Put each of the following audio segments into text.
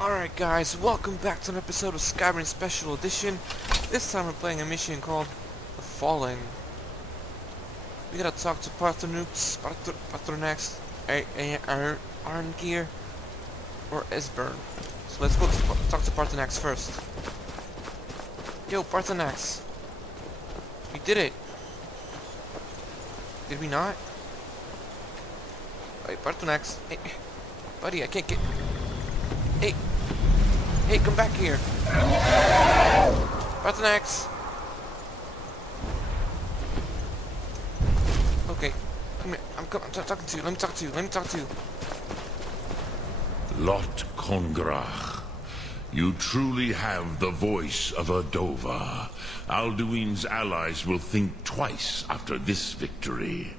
Alright guys, welcome back to an episode of Skyrim Special Edition. This time we're playing a mission called The Fallen. We gotta talk to Parthenoops, Patronax, Arngeir, or Esbern. So let's go talk to Parthenoops first. Yo, Parthenoops. We did it. Did we not? Wait, Parthenoops. Hey, buddy, I can't get... Hey! Hey, come back here! Parthenoops! Okay, come here. I'm talking to you. Let me talk to you. Lot Kongrach, you truly have the voice of a Dova. Alduin's allies will think twice after this victory.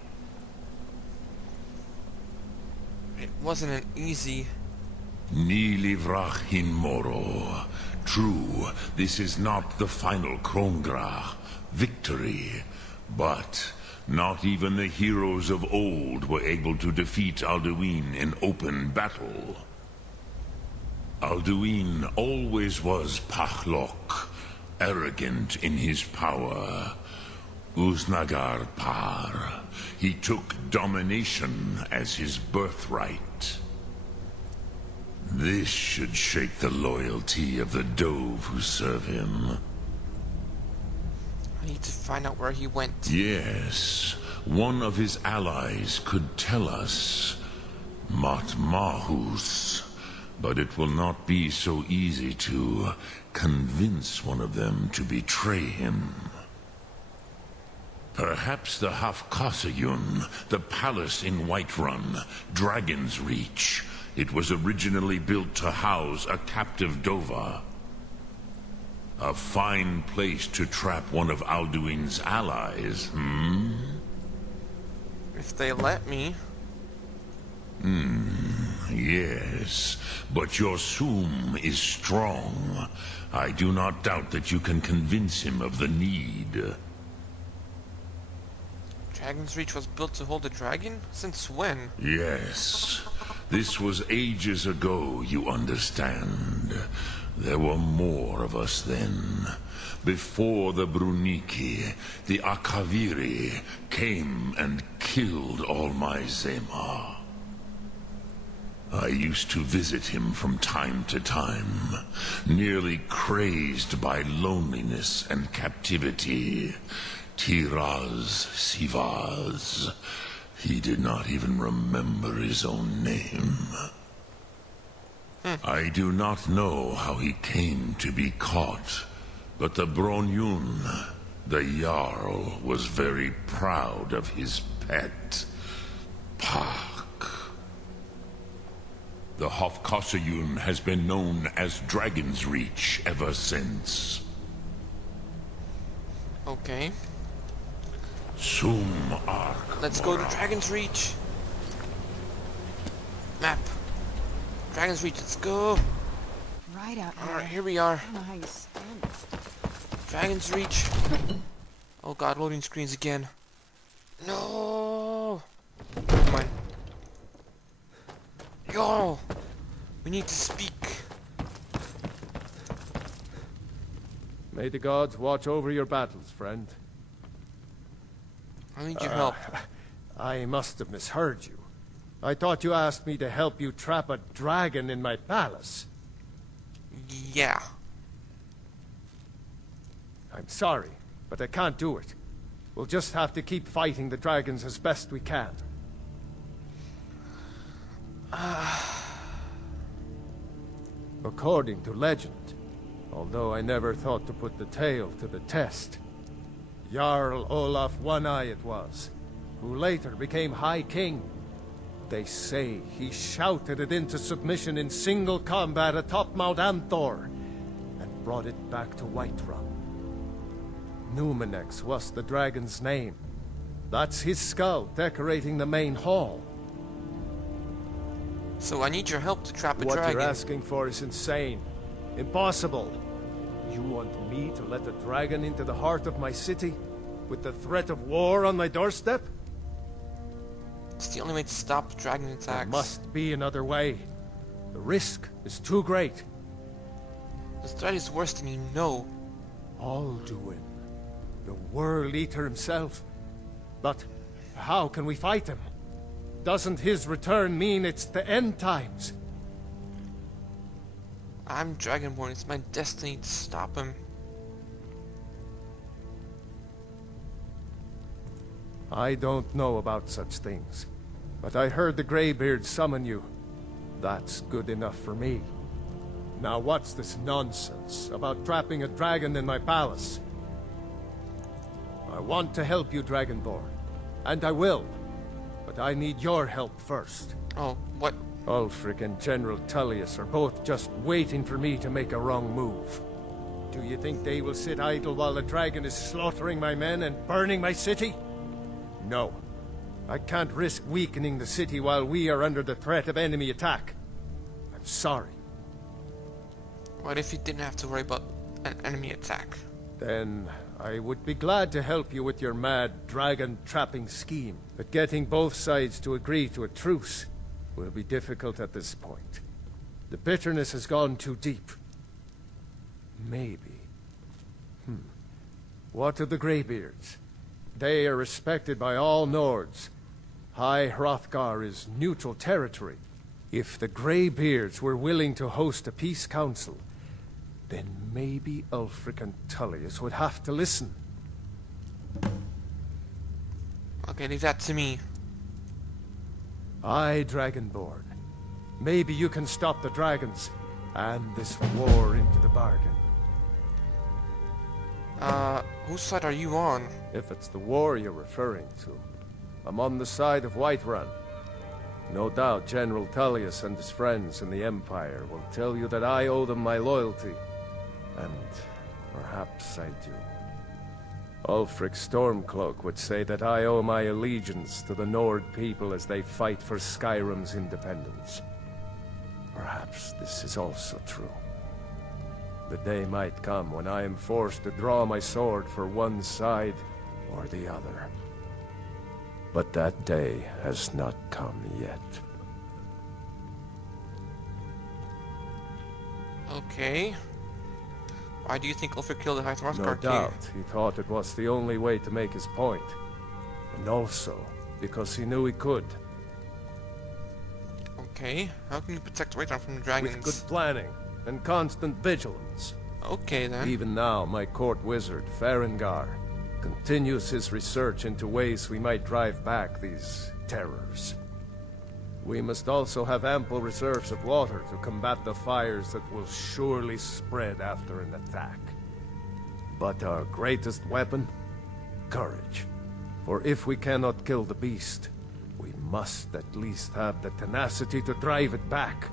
It wasn't an easy... Ni livrach hin moro. True, this is not the final Kongrach victory, but not even the heroes of old were able to defeat Alduin in open battle. Alduin always was Pachlok, arrogant in his power. Uznagar Par. He took domination as his birthright. This should shake the loyalty of the Dove who serve him. I need to find out where he went. Yes, one of his allies could tell us. Matmahus. But it will not be so easy to convince one of them to betray him. Perhaps the Hafkasayun, the palace in Whiterun, Dragon's Reach. It was originally built to house a captive Dova. A fine place to trap one of Alduin's allies, hmm? If they let me. Yes, but your Soom is strong. I do not doubt that you can convince him of the need. Dragon's Reach was built to hold a dragon? Since when? Yes. This was ages ago, you understand. There were more of us then. Before the Bruniki, the Akaviri came and killed all my Zema. I used to visit him from time to time, nearly crazed by loneliness and captivity. Tiraz Sivaz. He did not even remember his own name. I do not know how he came to be caught, but the Bronyun, the Jarl, was very proud of his pet, Pak. The Hofkasayun has been known as Dragon's Reach ever since. Okay. Sum Ark. Let's go to Dragon's Reach. Map. Dragon's Reach, let's go. Right out there. Alright, here we are. I don't know how you stand it. Dragon's Reach. Oh god, loading screens again. No. Never mind. Yo, we need to speak. May the gods watch over your battles, friend. I need your help. I must have misheard you. I thought you asked me to help you trap a dragon in my palace. Yeah. I'm sorry, but I can't do it. We'll just have to keep fighting the dragons as best we can. According to legend, although I never thought to put the tale to the test, Jarl Olaf One-Eye it was, who later became High King. They say he shouted it into submission in single combat atop Mount Anthor, and brought it back to Whiterun. Numenex was the dragon's name. That's his skull decorating the main hall. So I need your help to trap a What dragon. you're asking for is insane. Impossible. You want me to let a dragon into the heart of my city? With the threat of war on my doorstep? It's the only way to stop dragon attacks. There must be another way. The risk is too great. This threat is worse than you know. Alduin, the World Eater himself. But how can we fight him? Doesn't his return mean it's the end times? I'm Dragonborn. It's my destiny to stop him. I don't know about such things, but I heard the Greybeard summon you. That's good enough for me. Now what's this nonsense about trapping a dragon in my palace? I want to help you, Dragonborn, and I will, but I need your help first. Oh, what? Ulric and General Turious are both just waiting for me to make a wrong move. Do you think they will sit idle while the dragon is slaughtering my men and burning my city? No. I can't risk weakening the city while we are under the threat of enemy attack. I'm sorry. What if you didn't have to worry about an enemy attack? Then I would be glad to help you with your mad dragon trapping scheme. But getting both sides to agree to a truce will be difficult at this point. The bitterness has gone too deep. Maybe. What of the Greybeards? They are respected by all Nords. High Hrothgar is neutral territory. If the Greybeards were willing to host a peace council, then maybe Ulric and Turious would have to listen. Okay, leave that to me. Aye, Dragonborn. Maybe you can stop the dragons, and this war into the bargain. Whose side are you on? If it's the war you're referring to, I'm on the side of Whiterun. No doubt General Turious and his friends in the Empire will tell you that I owe them my loyalty. And perhaps I do. Ulric Stormcloak would say that I owe my allegiance to the Nord people as they fight for Skyrim's independence. Perhaps this is also true. The day might come when I am forced to draw my sword for one side or the other. But that day has not come yet. Okay. Why do you think Ulfric killed the High Hrothgar No king? doubt, he thought it was the only way to make his point. And also, because he knew he could. Okay, how can you protect Whiterun from the dragons? With good planning and constant vigilance. Okay then. Even now, my court wizard, Farengar, continues his research into ways we might drive back these terrors. We must also have ample reserves of water to combat the fires that will surely spread after an attack. But our greatest weapon? Courage. For if we cannot kill the beast, we must at least have the tenacity to drive it back.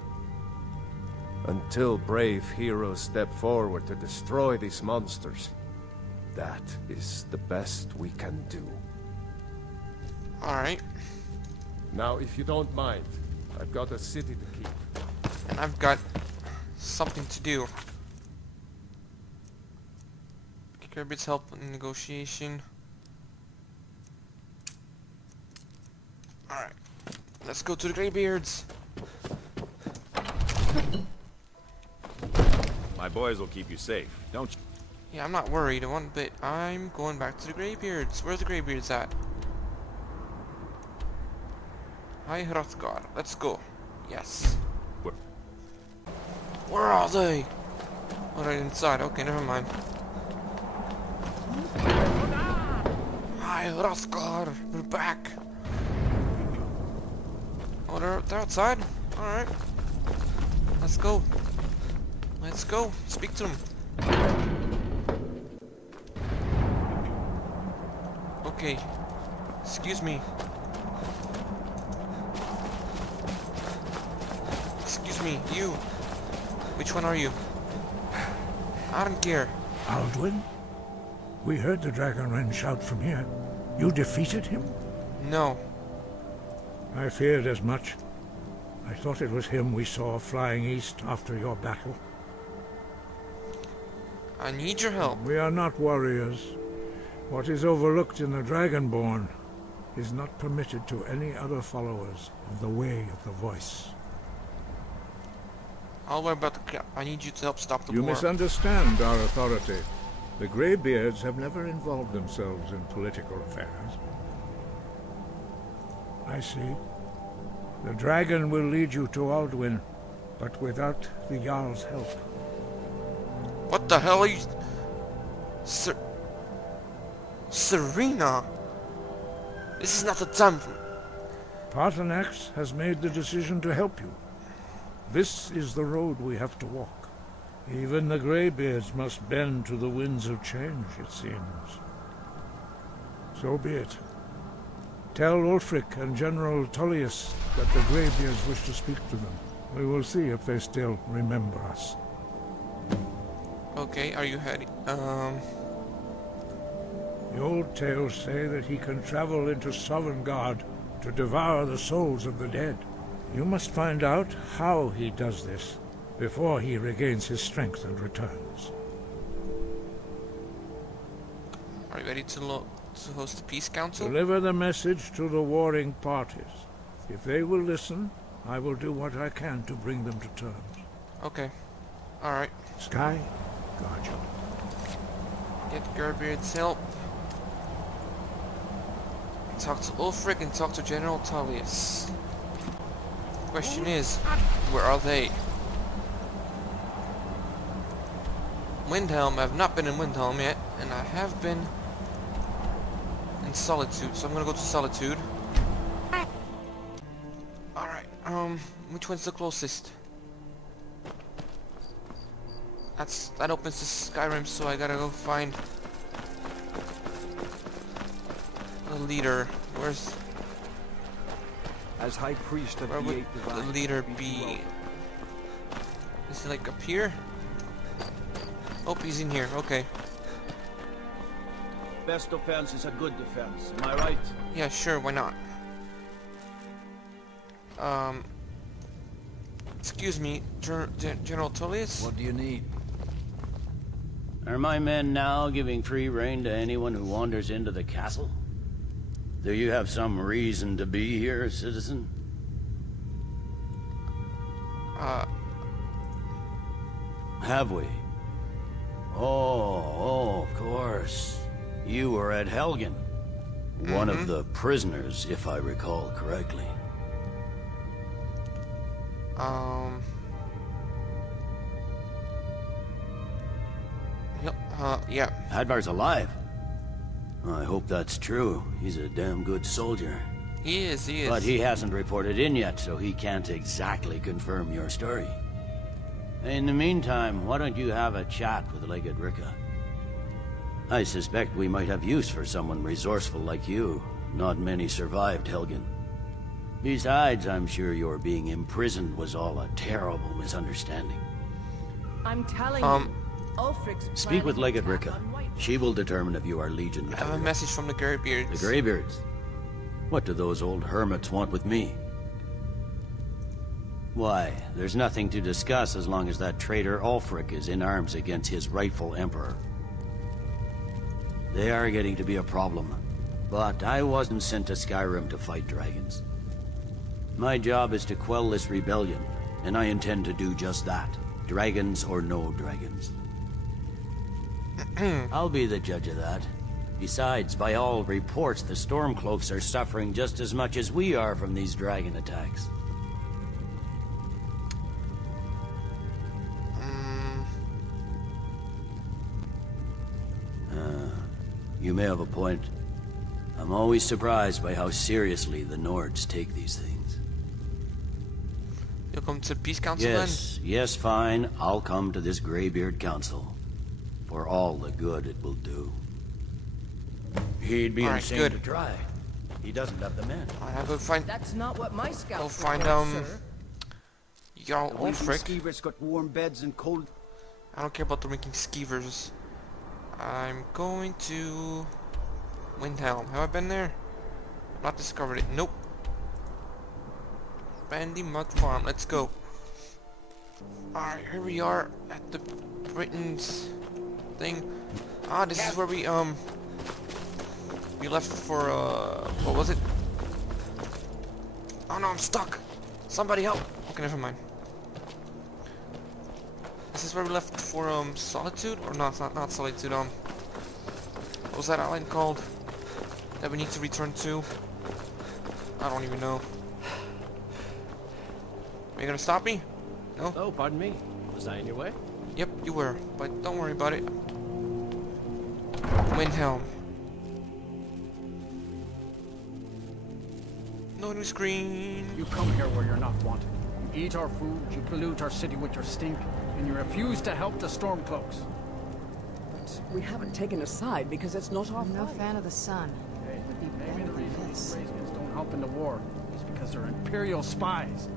Until brave heroes step forward to destroy these monsters, that is the best we can do. Alright. Now, if you don't mind, I've got a city to keep. And I've got something to do. Kirby's help in negotiation. Alright. Let's go to the Greybeards. My boys will keep you safe, don't you? Yeah, I'm not worried one bit. I'm going back to the Greybeards. Where's the Greybeards at? High Hrothgar. Let's go. Yes. Where are they? Oh, they're inside. Okay, never mind. High Hrothgar. We're back. Oh, they're outside? Alright. Let's go. Let's go. Speak to them. Okay. Excuse me. Excuse me, you. Which one are you? I don't care. Alduin? We heard the Dragonren shout from here. You defeated him? No. I feared as much. I thought it was him we saw flying east after your battle. I need your help. We are not warriors. What is overlooked in the Dragonborn is not permitted to any other followers of the Way of the Voice. I'll worry about the cap. I need you to help stop the You war. misunderstand our authority. The Greybeards have never involved themselves in political affairs. I see. The dragon will lead you to Alduin, but without the Jarl's help. What the hell are you... Serena! This is not the time for... Paarthurnax has made the decision to help you. This is the road we have to walk. Even the Greybeards must bend to the winds of change, it seems. So be it. Tell Ulfric and General Turious that the Greybeards wish to speak to them. We will see if they still remember us. Okay, are you heading? The old tales say that he can travel into Sovngarde to devour the souls of the dead. You must find out how he does this before he regains his strength and returns. Are you ready to host a peace council? Deliver the message to the warring parties. If they will listen, I will do what I can to bring them to terms. Okay. Alright. Sky, guard you. Get Greybeard's help. Talk to Ulfric and talk to General Turious. Question is, where are they? Windhelm. I've not been in Windhelm yet, and I have been in Solitude, so I'm gonna go to Solitude. Alright, which one's the closest? That opens to Skyrim, so I gotta go find the leader. Where's... As High Priest of Where the would Eighth the Divine, leader be? Is he like up here? Oh, he's in here. Okay. Best defense is a good defense. Am I right? Yeah, sure. Why not? Excuse me, General Turious? What do you need? Are my men now giving free rein to anyone who wanders into the castle? Do you have some reason to be here, citizen? Have we? Oh, of course. You were at Helgen. One of the prisoners, if I recall correctly. Yeah. Hadvar's alive. I hope that's true. He's a damn good soldier. He is. But he hasn't reported in yet, so he can't exactly confirm your story. In the meantime, why don't you have a chat with Legate Ricka? I suspect we might have use for someone resourceful like you. Not many survived Helgen. Besides, I'm sure your being imprisoned was all a terrible misunderstanding. I'm telling you, Ulfric's Speak with planning Legate an attack Ricka. on White- She will determine if you are Legion I have a material. message from the Greybeards. The Greybeards? What do those old hermits want with me? Why, there's nothing to discuss as long as that traitor Ulfric is in arms against his rightful emperor. They are getting to be a problem, but I wasn't sent to Skyrim to fight dragons. My job is to quell this rebellion, and I intend to do just that, dragons or no dragons. I'll be the judge of that. Besides, by all reports, the Stormcloaks are suffering just as much as we are from these dragon attacks. You may have a point. I'm always surprised by how seriously the Nords take these things. You'll come to Peace Council Yes, fine. I'll come to this Greybeard Council. For all the good it will do. He'd be Alright, insane good. to try. He doesn't have the men. then? I will find... That's not what my scouts I'll find, report, sir. Jarl Oh, The winking Ulfric. skeevers got warm beds and cold... I don't care about the winking skeevers. I'm going to... Windhelm. Have I been there? I've not discovered it. Nope. Bandy Mud Farm. Let's go. Alright, here we are at the Britain's thing. Ah, this is where we left for, what was it? Oh no, I'm stuck! Somebody help! Okay, never mind. Is this where we left for Solitude? Or no, it's not Solitude, what was that island called? That we need to return to? I don't even know. Are you gonna stop me? No? Oh, pardon me. Was I in your way? Yep, you were, but don't worry about it. Windhelm. No new screen. You come here where you're not wanted. You eat our food, you pollute our city with your stink, and you refuse to help the Stormcloaks. But we haven't taken a side because it's not our I'm no fight. fan of the sun. Hey, Would be maybe better the than reason this. these Brazians don't help in the war is because they're Imperial spies.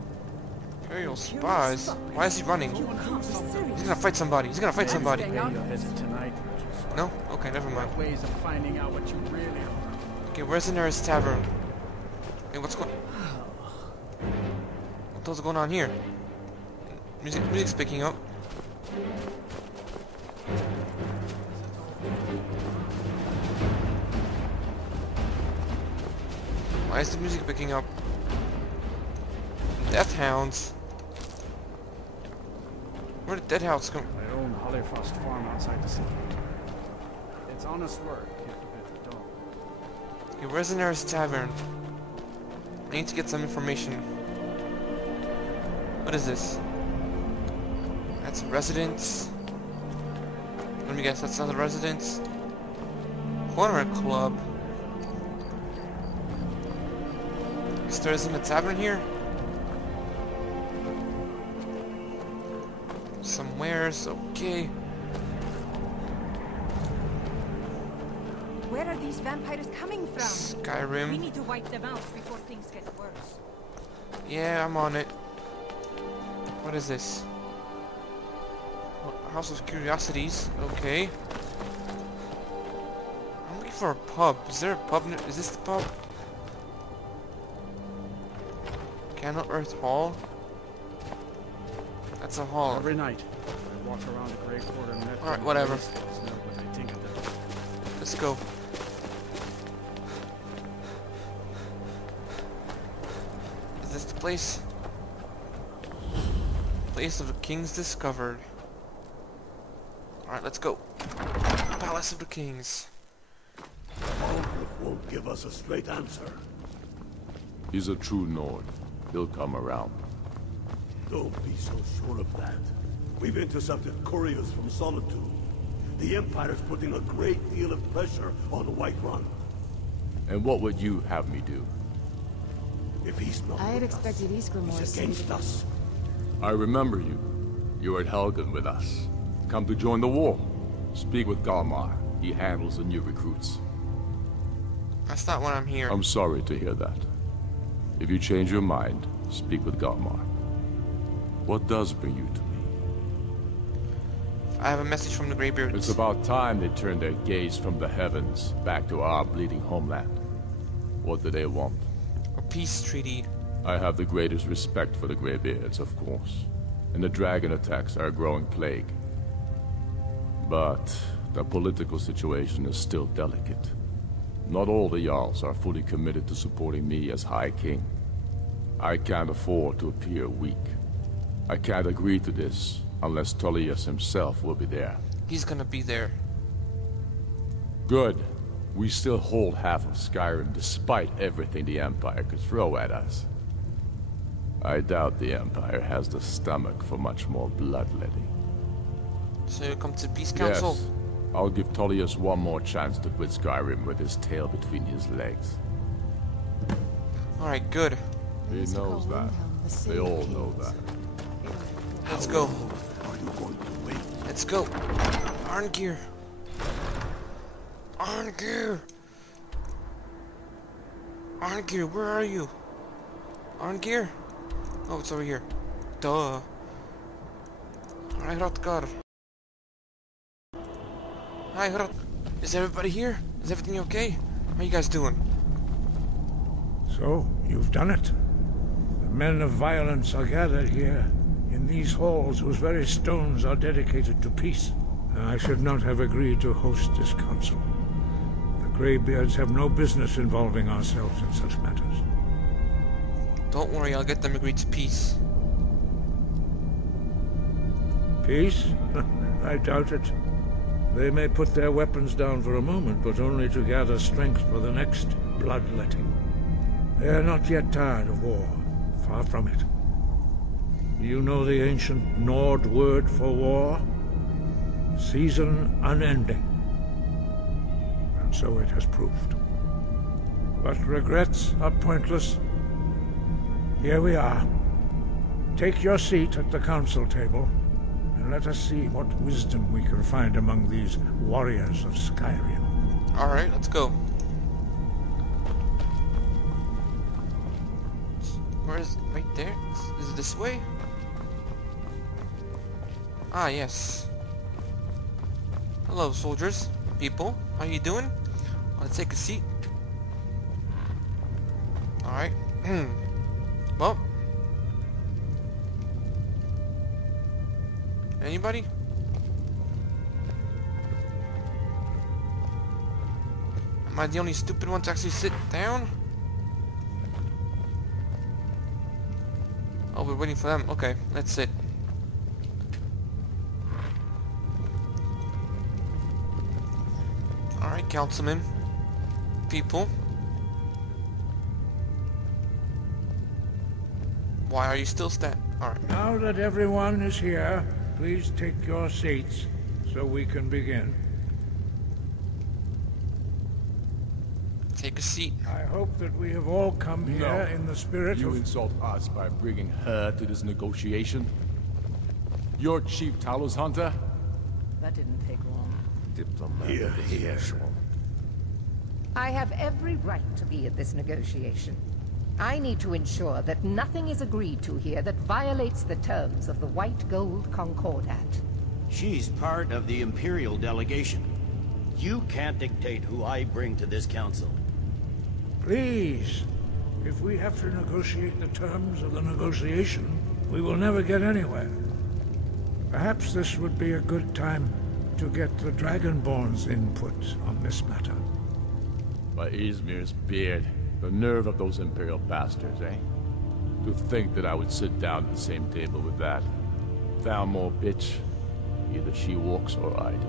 Imperial spies? Why is he running? You can't be serious. He's gonna fight somebody. He's gonna fight somebody. Pay you a visit tonight. No? Okay, never mind. Ways of finding out what you really are. Okay, where's the nearest tavern? Hey, what's going... What's going on here? Music's picking up. Why is the music picking up? Death hounds. Where did death hounds come? My own Hollyfrost farm outside the city. It's honest work, if a bit dull. Okay, where's the nearest tavern? I need to get some information. What is this? That's a residence. Let me guess, that's not a residence. Corner club. Guess there isn't a tavern here? Some wares, okay. Where are these vampires coming from? We Skyrim. need to wipe them out before things get worse. Yeah, I'm on it. What is this? House of Curiosities. Okay. I'm looking for a pub. Is there a pub? Is this the pub? Candle Earth Hall? That's a hall. Every night, I walk around the Grey Quarter and Alright, whatever. know what they think of them. Let's go. Is this the place? Place of the Kings discovered. Alright, let's go. Palace of the Kings. Ulric won't give us a straight answer. He's a true Nord. He'll come around. Don't be so sure of that. We've intercepted couriers from Solitude. The Empire's putting a great deal of pressure on Whiterun. And what would you have me do? If he's not I had with expected us, Ysgramor he's to be against the- us. I remember you. You were at Helgen with us. Come to join the war. Speak with Galmar. He handles the new recruits. That's not what I'm here. I'm sorry to hear that. If you change your mind, speak with Galmar. What does bring you to me? I have a message from the Greybeards. It's about time they turned their gaze from the heavens back to our bleeding homeland. What do they want? A peace treaty. I have the greatest respect for the Greybeards, of course. And the dragon attacks are a growing plague. But the political situation is still delicate. Not all the Jarls are fully committed to supporting me as High King. I can't afford to appear weak. I can't agree to this unless Turious himself will be there. He's gonna be there. Good. We still hold half of Skyrim despite everything the Empire could throw at us. I doubt the Empire has the stomach for much more bloodletting. So you come to Peace Council? Yes. I'll give Turious one more chance to quit Skyrim with his tail between his legs. Alright, good. He knows that. They all know that. Let's go. Are you going to wait? Let's go. Arngeir. Arngeir. Arngeir, where are you? Arngeir? Oh, it's over here. Duh. High Hrothgar. Hi, Hrothgar. Is everybody here? Is everything okay? How you guys doing? So, you've done it. The men of violence are gathered here, in these halls whose very stones are dedicated to peace. I should not have agreed to host this council. The Greybeards have no business involving ourselves in such matters. Don't worry, I'll get them agreed to peace. Peace? I doubt it. They may put their weapons down for a moment, but only to gather strength for the next bloodletting. They are not yet tired of war. Far from it. You know the ancient Nord word for war? Season unending. And so it has proved. But regrets are pointless. Here we are. Take your seat at the council table, and let us see what wisdom we can find among these warriors of Skyrim. Alright, let's go. Where is it? Right there? Is it this way? Ah, yes. Hello, soldiers. People. How you doing? Let's take a seat. Alright. Well. Anybody? Am I the only stupid one to actually sit down? Oh, we're waiting for them. Okay, let's sit. Alright, councilmen. People. Why are you still standing? Alright. Now that everyone is here, please take your seats so we can begin. Take a seat. I hope that we have all come here in the spirit You of... insult us by bringing her to this negotiation? You're Chief Talos Hunter? That didn't take long. Here. I have every right to be at this negotiation. I need to ensure that nothing is agreed to here that violates the terms of the White Gold Concordat. She's part of the Imperial delegation. You can't dictate who I bring to this council. Please, if we have to negotiate the terms of the negotiation, we will never get anywhere. Perhaps this would be a good time to get the Dragonborn's input on this matter. By Izmir's beard. The nerve of those Imperial bastards, eh? To think that I would sit down at the same table with that. Thalmor bitch. Either she walks or I do.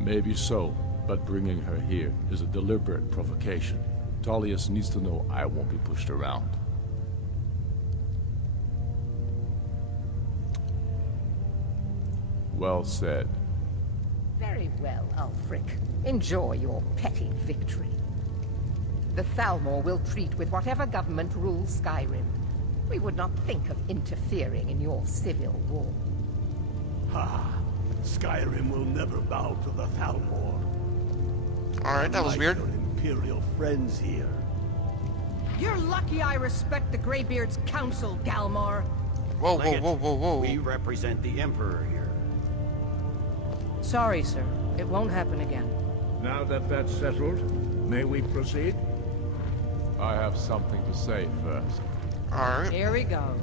Maybe so, but bringing her here is a deliberate provocation. Tullius needs to know I won't be pushed around. Well said. Very well, Ulfric. Enjoy your petty victory. The Thalmor will treat with whatever government rules Skyrim. We would not think of interfering in your civil war. Ha! Skyrim will never bow to the Thalmor. Alright, that was weird. Your Imperial friends here. You're lucky I respect the Greybeard's council, Galmar. Whoa, whoa. We represent the Emperor here. Sorry, sir. It won't happen again. Now that that's settled, may we proceed? I have something to say first. Alright. Here we go.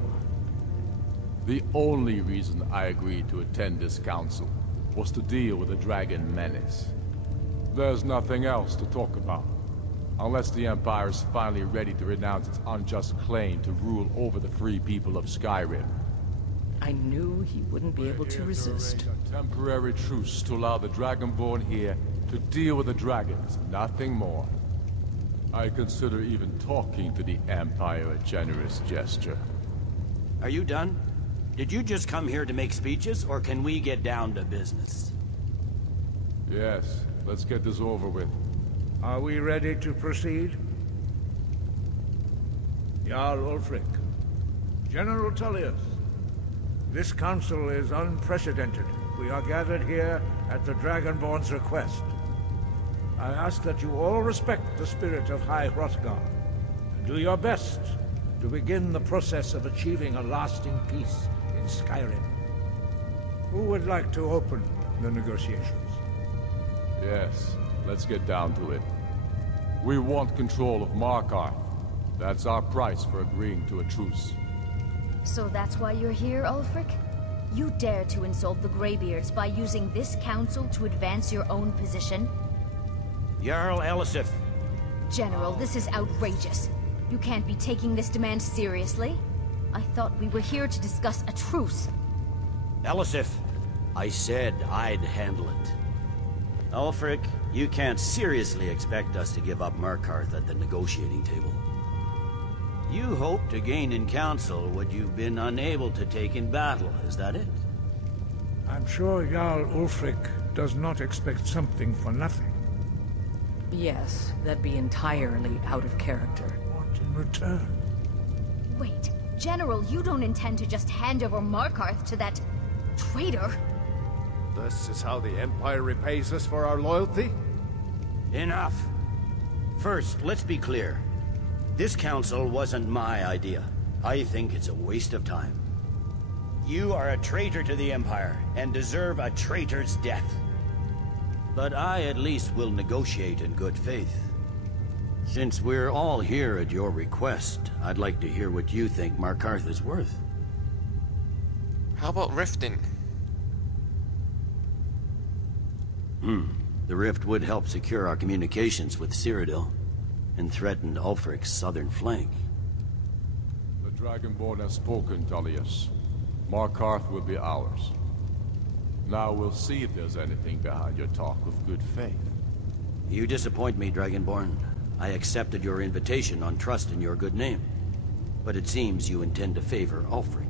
The only reason I agreed to attend this council was to deal with the dragon menace. There's nothing else to talk about. Unless the Empire is finally ready to renounce its unjust claim to rule over the free people of Skyrim. I knew he wouldn't be able to resist. A temporary truce to allow the Dragonborn here to deal with the dragons, nothing more. I consider even talking to the Empire a generous gesture. Are you done? Did you just come here to make speeches, or can we get down to business? Yes, let's get this over with. Are we ready to proceed? Jarl Ulfric, General Turious, this council is unprecedented. We are gathered here at the Dragonborn's request. I ask that you all respect the spirit of High Hrothgar, and do your best to begin the process of achieving a lasting peace in Skyrim. Who would like to open the negotiations? Yes, let's get down to it. We want control of Markarth. That's our price for agreeing to a truce. So that's why you're here, Ulfric? You dare to insult the Greybeards by using this council to advance your own position? Jarl Elisif. General, this is outrageous. You can't be taking this demand seriously. I thought we were here to discuss a truce. Elisif, I said I'd handle it. Ulfric, you can't seriously expect us to give up Markarth at the negotiating table. You hoped to gain in council what you've been unable to take in battle, is that it? I'm sure Jarl Ulfric does not expect something for nothing. Yes, that'd be entirely out of character. What in return? Wait, General, you don't intend to just hand over Markarth to that traitor? This is how the Empire repays us for our loyalty? Enough. First, let's be clear. This council wasn't my idea. I think it's a waste of time. You are a traitor to the Empire, and deserve a traitor's death. But I at least will negotiate in good faith. Since we're all here at your request, I'd like to hear what you think Markarth is worth. How about rifting? The rift would help secure our communications with Cyrodiil, and threaten Ulfric's southern flank. The Dragonborn has spoken, Turious. Markarth will be ours. Now we'll see if there's anything behind your talk of good faith. You disappoint me, Dragonborn. I accepted your invitation on trust in your good name. But it seems you intend to favor Ulfric.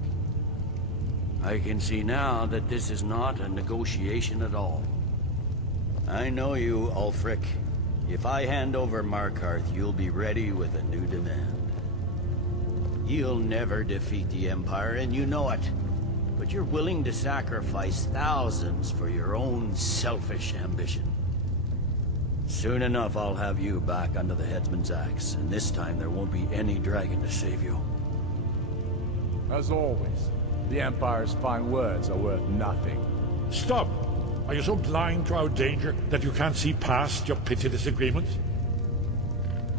I can see now that this is not a negotiation at all. I know you, Ulfric. If I hand over Markarth, you'll be ready with a new demand. You'll never defeat the Empire, and you know it. But you're willing to sacrifice thousands for your own selfish ambition. Soon enough, I'll have you back under the headsman's axe, and this time there won't be any dragon to save you. As always, the Empire's fine words are worth nothing. Stop! Are you so blind to our danger that you can't see past your petty disagreements?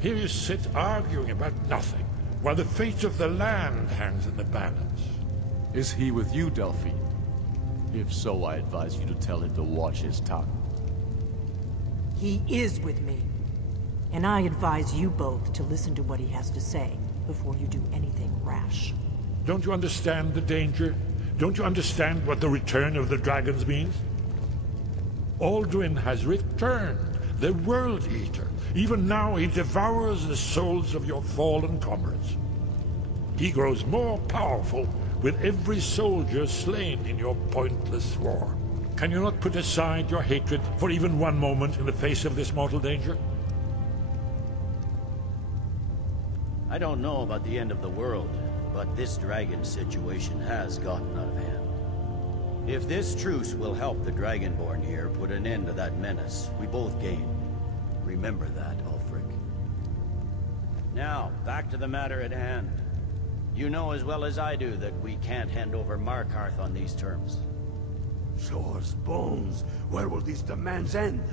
Here you sit arguing about nothing, while the fate of the land hangs in the balance. Is he with you, Delphine? If so, I advise you to tell him to watch his tongue. He is with me. And I advise you both to listen to what he has to say before you do anything rash. Don't you understand the danger? Don't you understand what the return of the dragons means? Alduin has returned, the World Eater. Even now he devours the souls of your fallen comrades. He grows more powerful with every soldier slain in your pointless war. Can you not put aside your hatred for even one moment in the face of this mortal danger? I don't know about the end of the world, but this dragon situation has gotten out of hand. If this truce will help the Dragonborn here put an end to that menace, we both gain. Remember that, Ulfric. Now, back to the matter at hand. You know as well as I do that we can't hand over Markarth on these terms. Shores, bones, where will these demands end?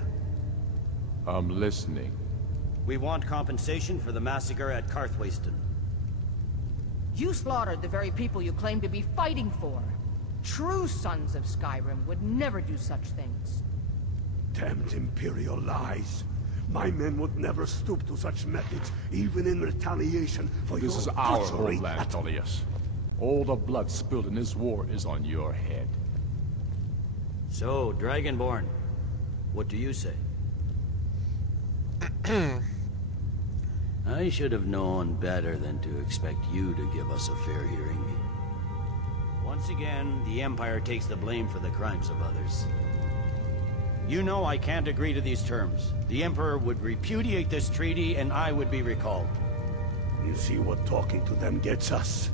I'm listening. We want compensation for the massacre at Karthwasten. You slaughtered the very people you claim to be fighting for. True sons of Skyrim would never do such things. Damned Imperial lies. My men would never stoop to such methods, even in retaliation for your This is our butchery homeland, Turious. All the blood spilled in this war is on your head. So, Dragonborn, what do you say? I should have known better than to expect you to give us a fair hearing. Once again, the Empire takes the blame for the crimes of others. You know I can't agree to these terms. The Emperor would repudiate this treaty, and I would be recalled. You see what talking to them gets us.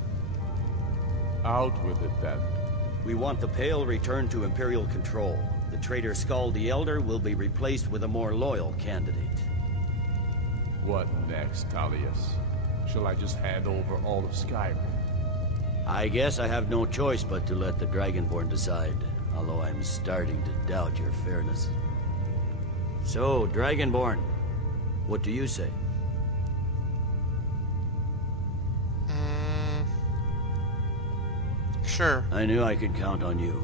Out with it, then. We want the Pale returned to Imperial control. The traitor Skull the Elder will be replaced with a more loyal candidate. What next, Turious? Shall I just hand over all of Skyrim? I guess I have no choice but to let the Dragonborn decide, although I'm starting to doubt your fairness. So, Dragonborn, what do you say? Sure. I knew I could count on you.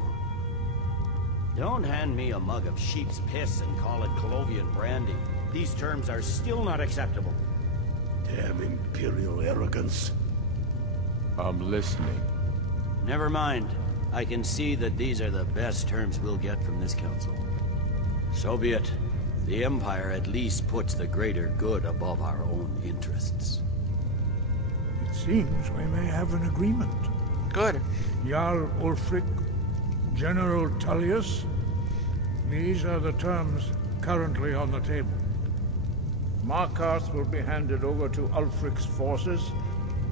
Don't hand me a mug of sheep's piss and call it Colovian brandy. These terms are still not acceptable. Damn imperial arrogance. I'm listening. Never mind. I can see that these are the best terms we'll get from this council. So be it. The Empire at least puts the greater good above our own interests. It seems we may have an agreement. Good. Jarl Ulric, General Turious. These are the terms currently on the table. Markarth will be handed over to Ulfric's forces.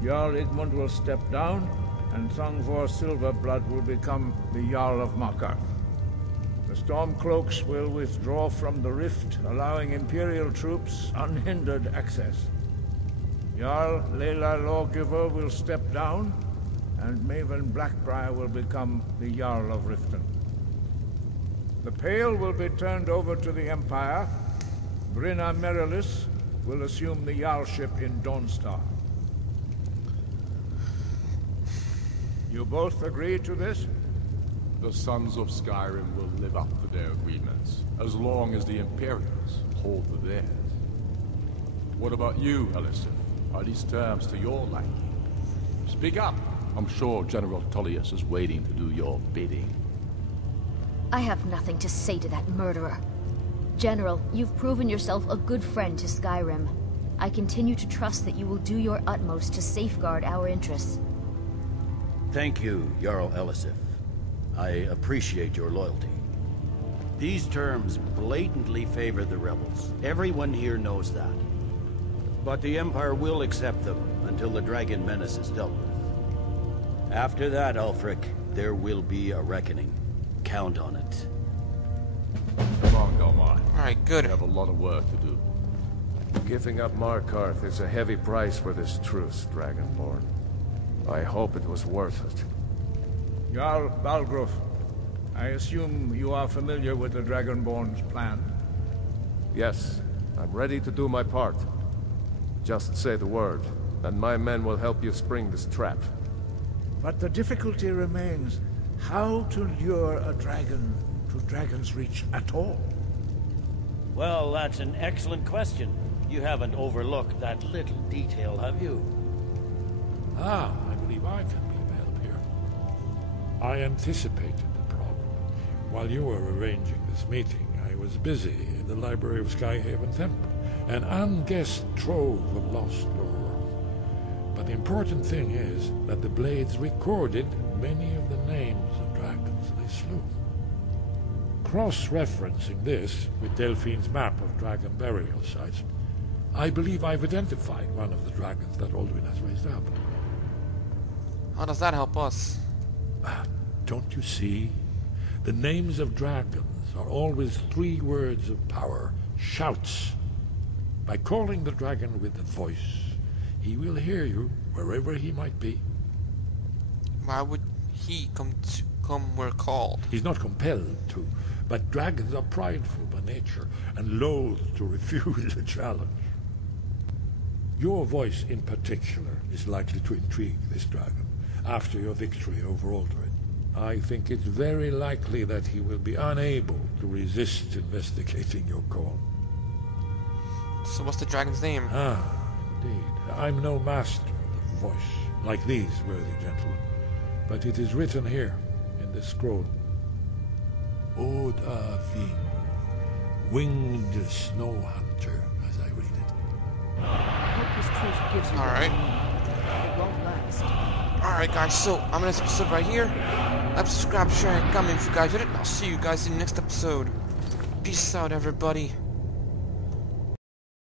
Jarl Igmund will step down, and Thongvor Silverblood will become the Jarl of Markarth. The Stormcloaks will withdraw from the rift, allowing Imperial troops unhindered access. Jarl Lela Lawgiver will step down, and Maven Blackbriar will become the Jarl of Riften. The Pale will be turned over to the Empire. Brinna Merilis will assume the Jarlship in Dawnstar. You both agree to this? The Sons of Skyrim will live up to their agreements, as long as the Imperials hold to theirs. What about you, Elisif? Are these terms to your liking? Speak up! I'm sure General Turious is waiting to do your bidding. I have nothing to say to that murderer. General, you've proven yourself a good friend to Skyrim. I continue to trust that you will do your utmost to safeguard our interests. Thank you, Jarl Elisif. I appreciate your loyalty. These terms blatantly favor the rebels. Everyone here knows that. But the Empire will accept them until the Dragon Menace is dealt with. After that, Ulfric, there will be a reckoning. Count on it. Come on, Delmar. Alright, good. We have a lot of work to do. Giving up Markarth is a heavy price for this truce, Dragonborn. I hope it was worth it. Jarl Balgruf, I assume you are familiar with the Dragonborn's plan? Yes, I'm ready to do my part. Just say the word, and my men will help you spring this trap. But the difficulty remains how to lure a dragon to Dragon's Reach at all. Well, that's an excellent question. You haven't overlooked that little detail, have you? Ah, I believe I can be of help here. I anticipated the problem. While you were arranging this meeting, I was busy in the library of Skyhaven Temple, an unguessed trove of lost lore. But the important thing is that the Blades recorded many of the names of dragons they slew. Cross-referencing this with Delphine's map of dragon burial sites, I believe I've identified one of the dragons that Alduin has raised up. How does that help us? Don't you see? The names of dragons are always 3 words of power, shouts. By calling the dragon with a voice, he will hear you wherever he might be. Why would he come where called? He's not compelled to, but dragons are prideful by nature and loath to refuse a challenge. Your voice in particular is likely to intrigue this dragon after your victory over Alduin. I think it's very likely that he will be unable to resist investigating your call. So what's the dragon's name? Ah, indeed. I'm no master of the voice, like these worthy gentlemen, but it is written here in this scroll. Oda Ving, winged snow hunter, as I read it. I hope this truce gives you Alright. It won't last. Alright guys, so I'm gonna end this episode right here. Like, subscribe, share, and comment if you guys did it. I'll see you guys in the next episode. Peace out, everybody.